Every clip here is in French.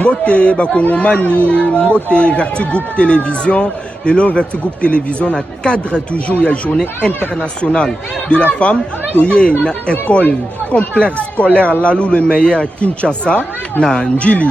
Mbote Bakongomani, Mbote Vertu Group Télévision, le long Vertu Group Télévision na cadre toujours la journée internationale de la femme. Toye na école complexe scolaire Lalou le meilleur Kinshasa na Njili.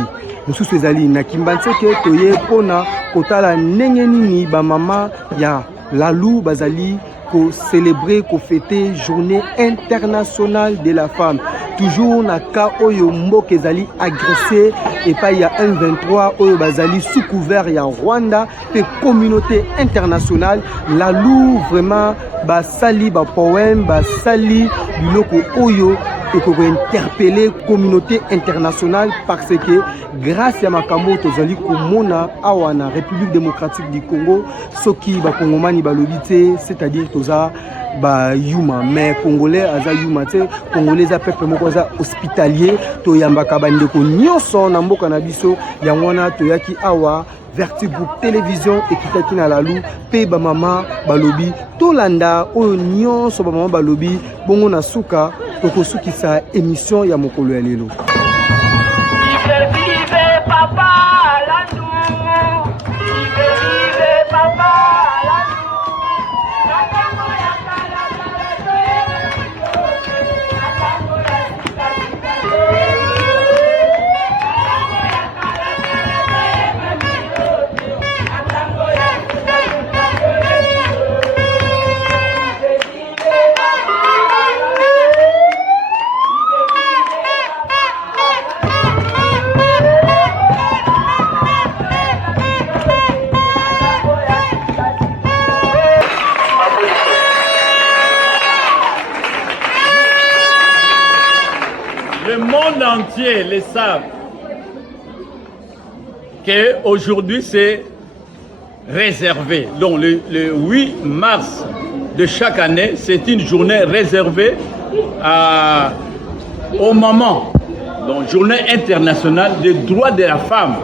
Nous ezali na Kimbanseke toye pona kotala nengeni ba mama ya Lalou bazali ko célébrer, ko fêter journée internationale de la femme. Toujours na ka oyo mboka ezali agressé et pas il y a un 23 oyo bazali sous couvert ya Rwanda et communauté internationale Lalou vraiment ba sali ba poème ba sali biloko oyo et pour interpeller communauté internationale parce que grâce à makambo tozali komona awa na République démocratique du Congo soki ba kongomani ba lobité c'est-à-dire toza ba yuma mais congolais aza yuma te congolais a peuple moko za hospitalier to yambaka bandeko nyonso na mboka na biso yangwana to yaki awa Vertu Group Télévision et kitaki na Lalou pe ba mama balobi to landa oyo nyonso ba mama balobi bongo na suka to kosukisa émission ya mokolo ya lelo. Le monde entier le savent qu'aujourd'hui c'est réservé. Donc le 8 mars de chaque année, c'est une journée réservée au moment, donc journée internationale des droits de la femme.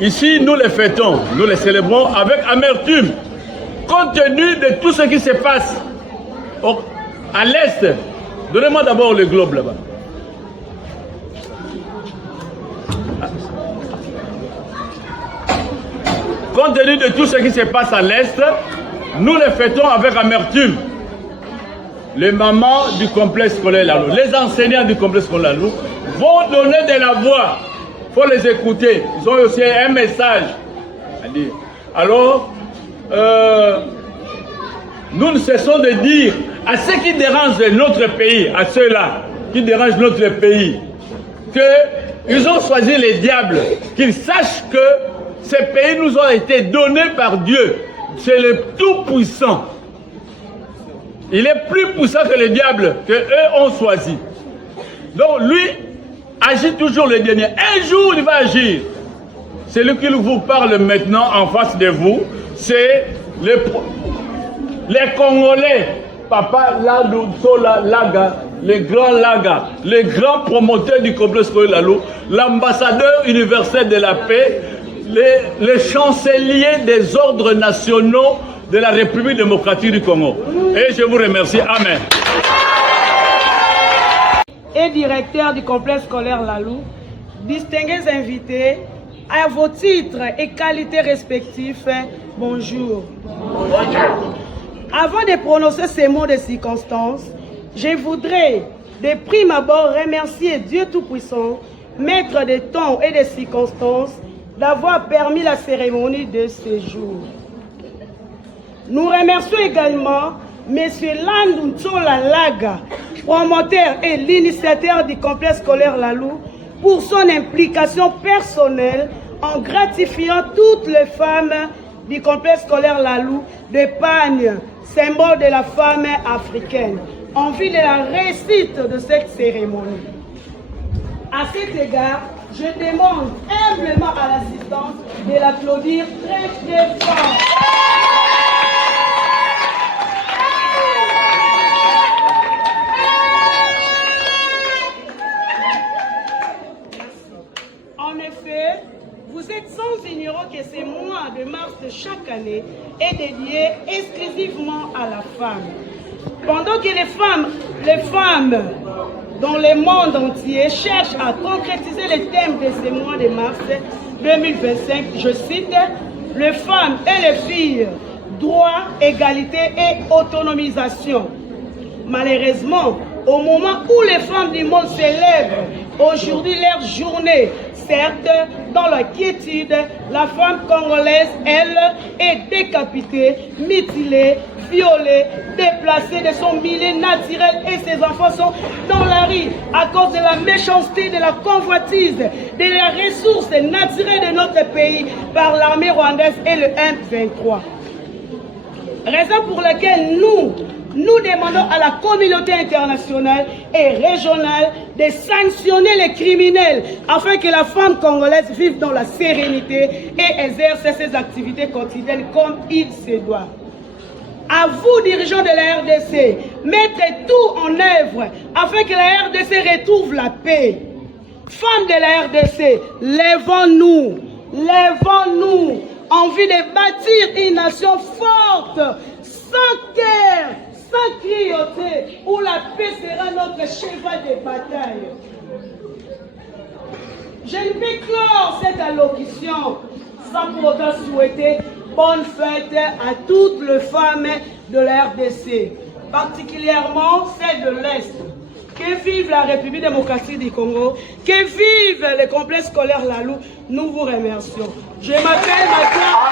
Ici, nous les fêtons, nous les célébrons avec amertume, compte tenu de tout ce qui se passe à l'Est. Donnez-moi d'abord le globe là-bas. Compte tenu de tout ce qui se passe à l'Est, nous les fêtons avec amertume. Les mamans du complexe scolaire Lalou, les enseignants du complexe scolaire Lalou vont donner de la voix. Il faut les écouter. Ils ont aussi un message à dire. Alors, nous ne cessons de dire à ceux qui dérangent notre pays, à ceux-là qui dérangent notre pays, qu'ils ont choisi les diables, qu'ils sachent que ces pays nous ont été donnés par Dieu. C'est le Tout-Puissant. Il est plus puissant que les diables qu'eux ont choisi. Donc lui agit toujours le dernier. Un jour il va agir. C'est lui qui vous parle maintenant en face de vous. C'est les Congolais. Papa Lalou Sola Laga, le grand Laga, le grand promoteur du complexe scolaire Lalou, l'ambassadeur universel de la paix, le chancelier des ordres nationaux de la République démocratique du Congo. Et je vous remercie. Amen. Et directeur du complexe scolaire Lalou, distingués invités, à vos titres et qualités respectifs, bonjour. Avant de prononcer ces mots de circonstance, je voudrais de prime abord remercier Dieu Tout-Puissant, maître des temps et des circonstances, d'avoir permis la cérémonie de ce jour. Nous remercions également M. Landou Tsola Laga, promoteur et l'initiateur du complexe scolaire Lalou, pour son implication personnelle en gratifiant toutes les femmes du complexe scolaire Lalou de Pagne, symbole de la femme africaine, en vue de la réussite de cette cérémonie. À cet égard, je demande humblement à l'assistance de l'applaudir très très fort. En effet, vous êtes sans ignorer que ce mois de mars de chaque année est dédié exclusivement à la femme. Pendant que les femmes dans le monde entier cherchent à concrétiser les thèmes de ce mois de mars 2025. Je cite, les femmes et les filles, droit, égalité et autonomisation. Malheureusement, au moment où les femmes du monde célèbrent aujourd'hui leur journée, certes, dans la quiétude, la femme congolaise, elle, est décapitée, mutilée, violée, déplacée de son milieu naturel et ses enfants sont dans la rue à cause de la méchanceté, de la convoitise, de la ressources naturelles de notre pays par l'armée rwandaise et le M23. Raison pour laquelle nous demandons à la communauté internationale et régionale de sanctionner les criminels afin que la femme congolaise vive dans la sérénité et exerce ses activités quotidiennes comme il se doit. À vous, dirigeants de la RDC, mettez tout en œuvre afin que la RDC retrouve la paix. Femmes de la RDC, lèvons-nous, lèvons-nous, en vue de bâtir une nation forte, sans guerre, sans cruauté, où la paix sera notre cheval de bataille. Je ne peux clore cette allocution sans pour autant souhaiter bonne fête à toutes les femmes de la RDC, particulièrement celles de l'Est. Que vive la République démocratique du Congo, que vive le complexe scolaire Lalou, nous vous remercions. Je m'appelle maintenant...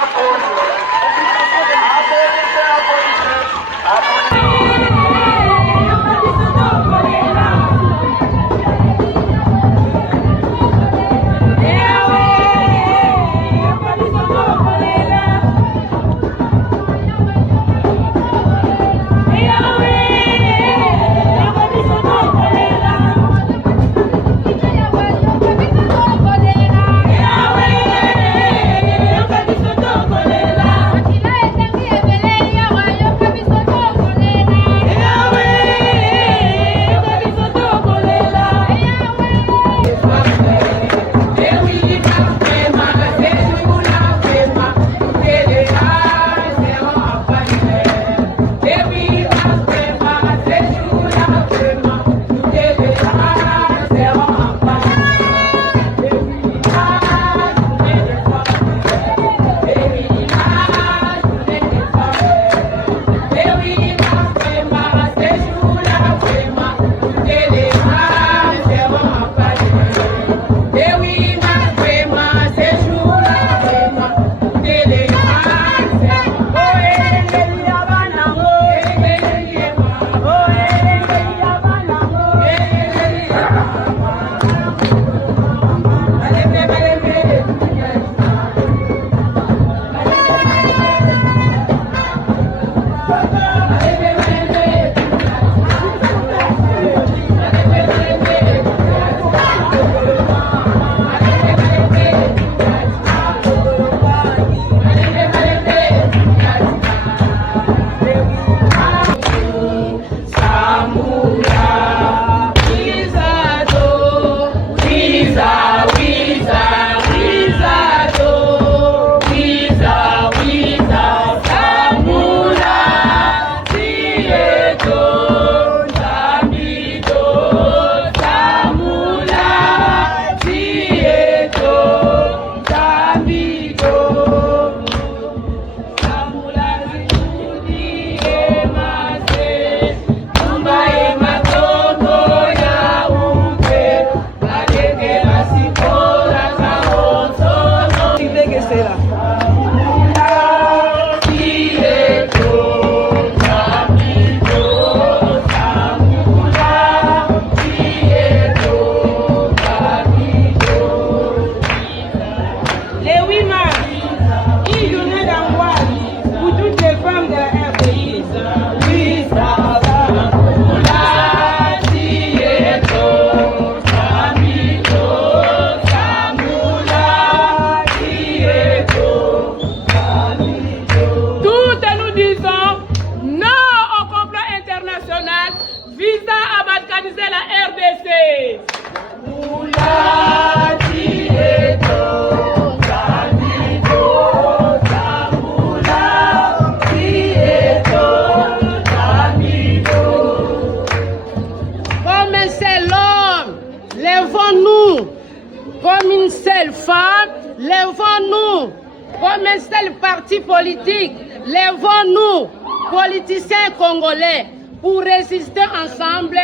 seule femme, lèvons-nous. Comme un seul parti politique, lèvons-nous, politiciens congolais, pour résister ensemble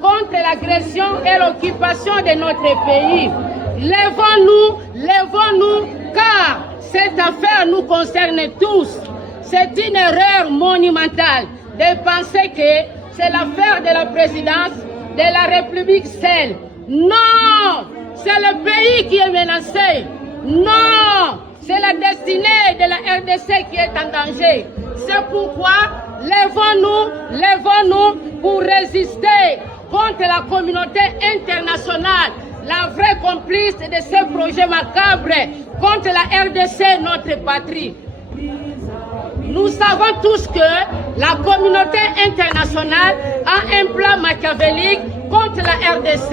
contre l'agression et l'occupation de notre pays. Lèvons-nous, lèvons-nous, car cette affaire nous concerne tous. C'est une erreur monumentale de penser que c'est l'affaire de la présidence de la République seule. Non, c'est le pays qui est menacé. Non, c'est la destinée de la RDC qui est en danger. C'est pourquoi lèvons-nous pour résister contre la communauté internationale, la vraie complice de ces projets macabres contre la RDC, notre patrie. Nous savons tous que la communauté internationale a un plan machiavélique contre la RDC,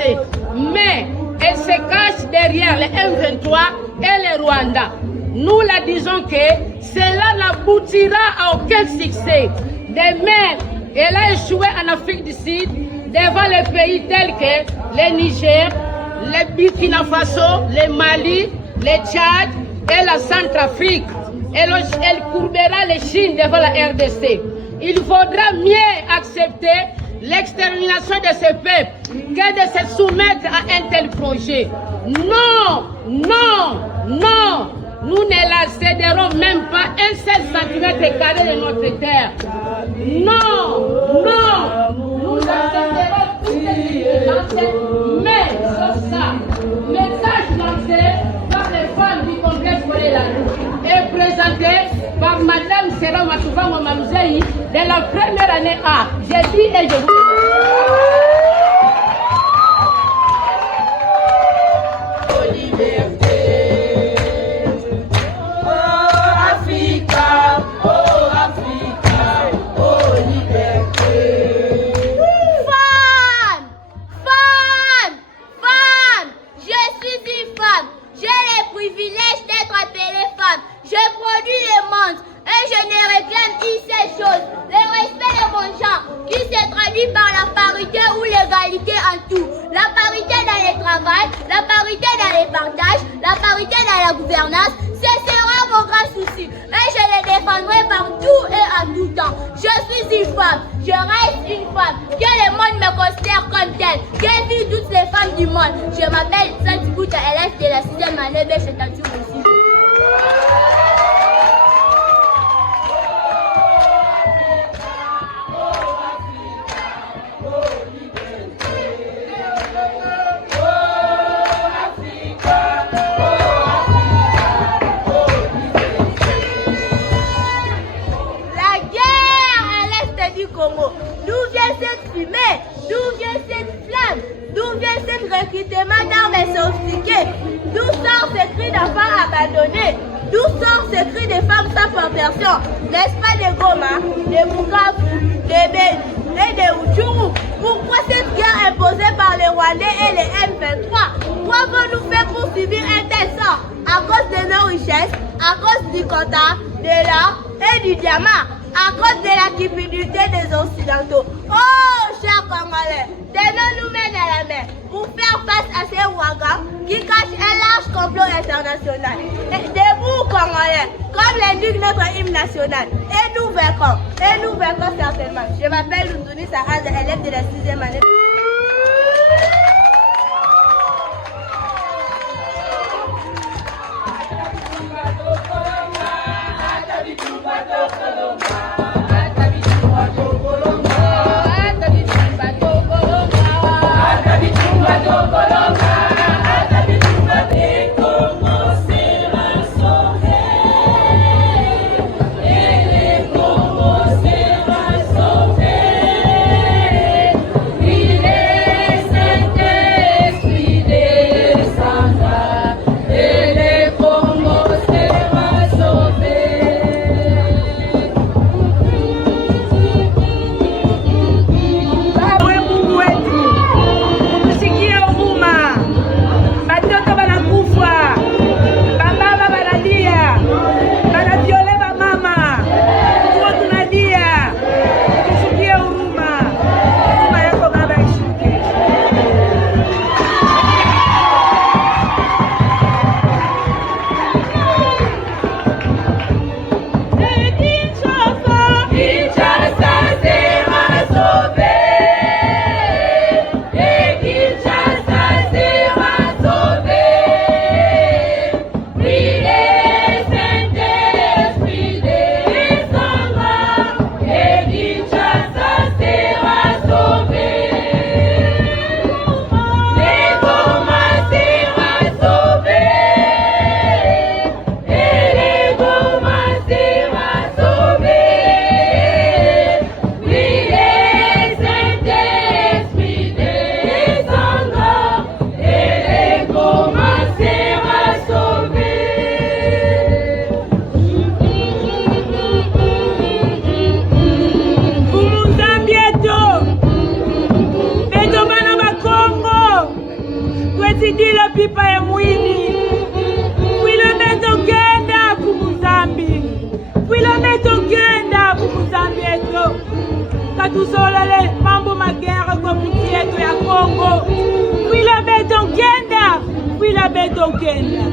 mais elle se cache derrière les M23 et le Rwanda. Nous la disons que cela n'aboutira à aucun succès. De même, elle a échoué en Afrique du Sud devant les pays tels que le Niger, le Burkina Faso, le Mali, le Tchad et la Centrafrique. Elle courbera les Chines devant la RDC. Il faudra mieux accepter l'extermination de ce peuple que de se soumettre à un tel projet. Non, non, non, nous ne la céderons même pas un seul centimètre carré de notre terre. Non, non, nous accepterons tout ce qui est lancé, mais sur ça, message lancé par les femmes du complexe Kolelani est présenté par Madame Sera Matouva Mamamzei de la première année A. J'ai dit et je vous je reste une femme, que le monde me considère comme telle, que vivent toutes les femmes du monde. Je m'appelle Santi Bouta, élève de la 6e année de chez Tantou aussi. Recrutement d'armes sophistiquées, d'où sort ce cri d'enfants abandonnés, d'où sort ce cri de femmes sans protection, n'est-ce pas de Goma, de Bukavu, de Beni et de Utshuru? Pourquoi cette guerre imposée par les Rwandais et les M23? Qu'avons-nous fait pour subir un tel sort? À cause de nos richesses, à cause du coltan, de l'or et du diamant, à cause de la cupidité des Occidentaux. Oh, chers Congolais, tenons-nous main dans la main pour faire face à ces ouragans qui cachent un large complot international. Et debout, Congolais, comme l'indique notre hymne national. Et nous vaincrons certainement. Je m'appelle Lunduni Sahad, élève de la 6e année. We na beto kenda.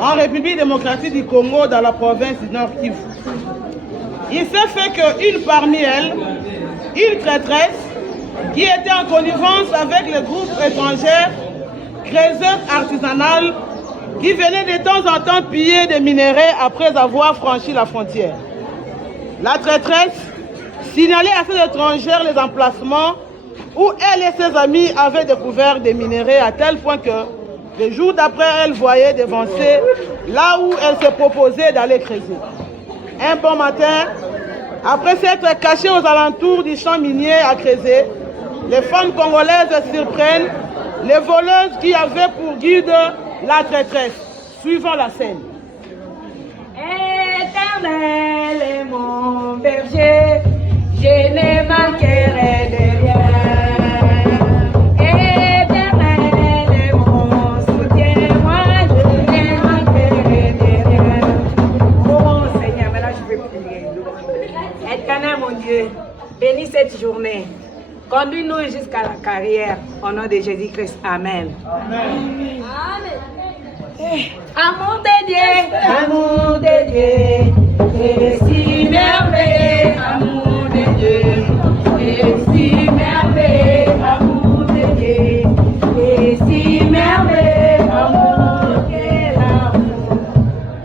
en République démocratique du Congo, dans la province du Nord Kivu. Il s'est fait qu'une parmi elles, une traîtresse, qui était en connivence avec les groupes étrangers, creuseuses artisanales, qui venaient de temps en temps piller des minerais après avoir franchi la frontière. La traîtresse signalait à ces étrangères les emplacements où elle et ses amis avaient découvert des minerais à tel point que le jour d'après, elle voyait dévancer là où elle se proposait d'aller creuser. Un bon matin, après s'être cachée aux alentours du champ minier à creuser, les femmes congolaises surprennent les voleuses qui avaient pour guide la traîtresse. Suivons la scène. Éternel est mon berger, je ne manquerai de rien. Éternel est mon soutien, moi je ne manquerai de rien. Oh Seigneur, maintenant je vais prier. Éternel mon Dieu, bénis cette journée. Conduis-nous jusqu'à la carrière. Au nom de Jésus-Christ. Amen. Amen. Amour de Dieu, et si merveilleux, amour de Dieu, et si merveilleux, amour de Dieu, et si merveilleux, amour de l'amour.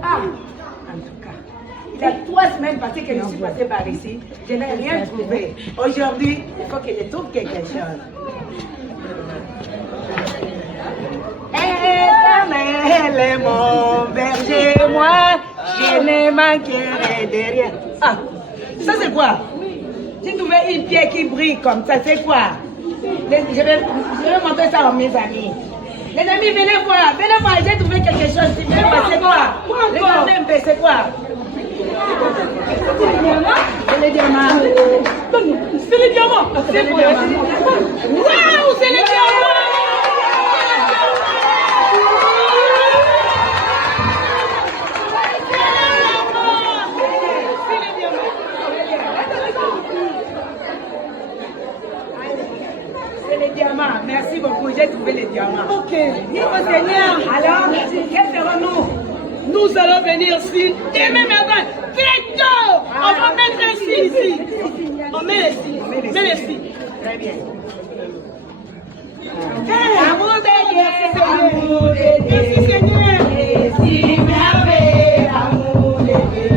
Ah, en tout cas, il y a 3 semaines passées que je suis passée par ici, je n'ai rien trouvé. Aujourd'hui, il faut que je trouve quelque chose. Éternel est mon berger, moi, je ne manquerai de rien. Ah, ça c'est quoi? J'ai trouvé une pierre qui brille comme ça, c'est quoi? Je vais montrer ça à mes amis. Les amis, venez voir, j'ai trouvé quelque chose. Venez voir, c'est quoi? Regardez un peu, c'est quoi? C'est le diamant. C'est le diamant. C'est le diamant. Waouh, c'est le diamant! Merci beaucoup, j'ai trouvé les diamants. Ok. Notre Seigneur, alors, que ferons-nous? Nous allons venir ici demain matin, très tôt. On va mettre ici. On met ici. Mets ici. Très bien. Amour de Dieu, amour de Dieu. Merci Seigneur. Et si merveilleux, amour de Dieu.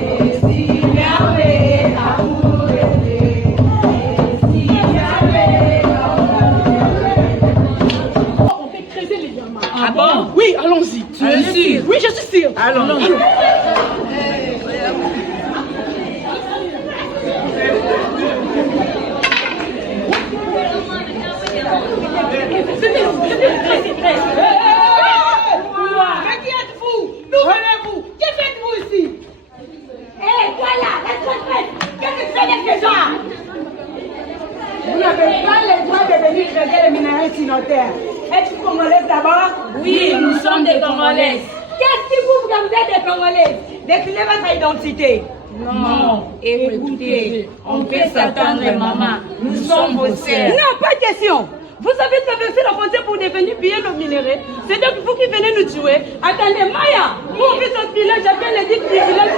Et si merveilleux, amour de Dieu. Et si merveilleux. Ah bon? Oui, allons-y. Tu es sûr? Oui, je suis sûre. Allons. Mais qui êtes-vous? D'où venez-vous? Que faites-vous ici? Hé, voilà, la traîtresse. Qu'est-ce que tu fais de ces gens? Vous n'avez pas le droit de venir creuser les minerais sur nos terres. Es-tu congolaise d'abord? Oui, nous sommes des Congolaises. Qu'est-ce que vous êtes des Congolaises? Déclinez votre identité. Non, écoutez, on peut s'attendre, maman. Nous sommes vos sœurs. Non, pas de question. Vous avez traversé la frontière pour devenir piller nos minerais. C'est donc vous qui venez nous tuer. Attendez, Maya, mon fils au village, j'appelle les 10 villages.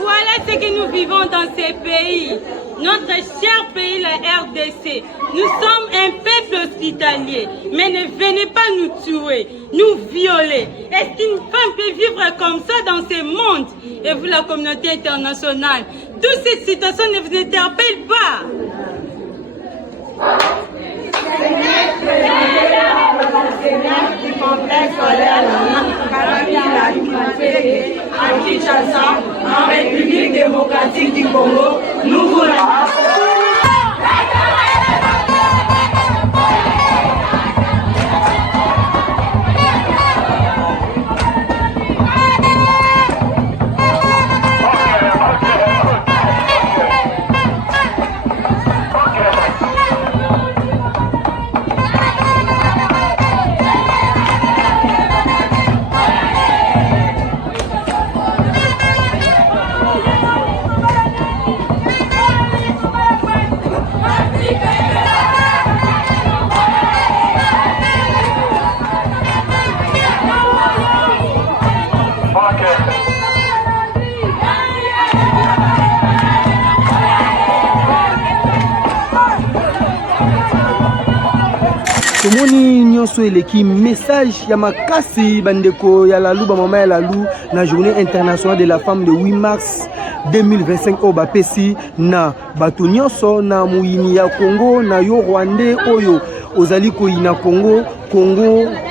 Voilà ce que nous vivons dans ces pays. notre cher pays, la RDC. Nous sommes un peuple hospitalier, mais ne venez pas nous tuer, nous violer. Est-ce qu'une femme peut vivre comme ça dans ce monde? Et vous, la communauté internationale, toutes ces situations ne vous interpellent pas? À Kinshasa, en République démocratique du Congo, nous vous Tomoni nyonso eleki message ya makasi bandeko ya la luba mama ya la lou na journée internationale de la femme de 8 mars 2025 oyo bapesi na bato nyonso na muyini ya Congo na yo Rwandais oyo ozali koyina Congo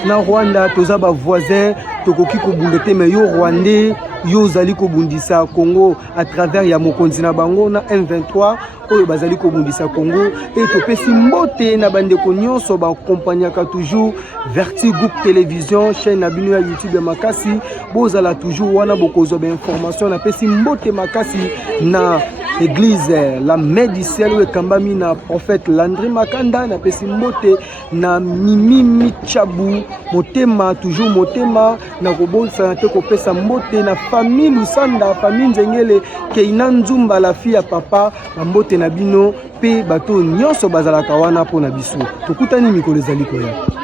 na Rwanda toza ba voisin tokoki kobunda te mais yo Rwandais yo ozali kobundisa Congo à travers ya mokonzi na bango na M23 oyo bazali kobundisa Congo et topesi mbote na bandeko nyonso ba accompagnaka toujours Vertu Group Télévision chaîne na bino ya YouTube ya makasi bozala toujours wana bokozwa ba information na pesi mbote makasi na église la Médiciel ou ekambami na prophète Landry Makanda na pesi mbote na Mimi Chabu motema toujours motema na kobolsa te kopesa mbote na famille Lusanda famille Nzengele Keina Nzumba la fille ya papa mbote na bino pe bato nyonso bazalaka wana pona biso tokutani mikolo ezali koya.